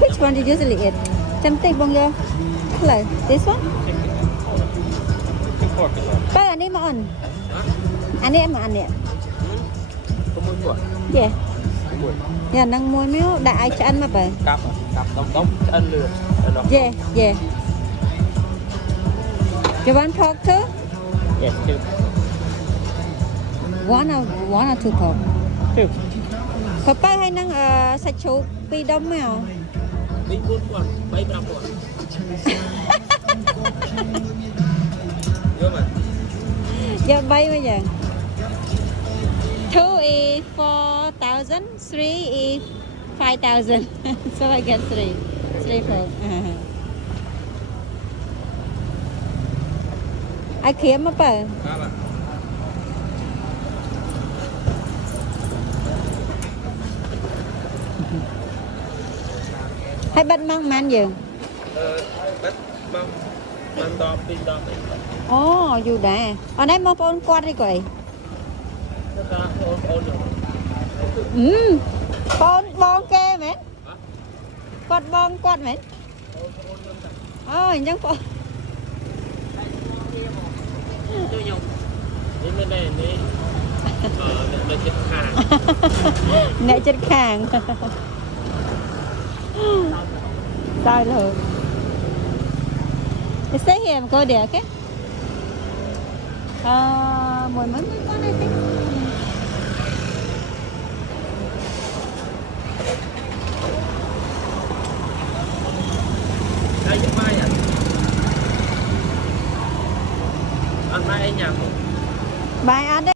Which one did you usually eat? Tempting bông yo. Like this one? Ba anh đi mà ăn. Anh đi mà ăn nè. Yeah. Yeah, nang mua miếu đại cho ăn mà phải. Cặp đóng ăn lừa. Yeah, yeah. You want pork too? Yes, two. One or two pork? Two. Có ba hay năng sạch chú pi đông mèo. Đi buôn quần, bay bạc quần. Vô mà. Giờ bay bây giờ. 2 is 4,000, 3 is 5,000. So I get 3 pork. Ai kiếm mà phải. Ba bạn. Hay bắt mang man gì? Bắt mang đo pin đo. Dù đã. Ở đây một con quạt đi coi. Ta ôn Ừ. Con bong kê mẹ. Quạt bong quạt mẹ. Chẳng có. Tôi dùng. Đi bên này đi. Để chết hàng. Nè chết hàng. Sai rồi. Stay here and go there, okay? Mỗi mấy con này thế. Đây những mai à? Ăn mai anh nhạc không? Bye, Ade.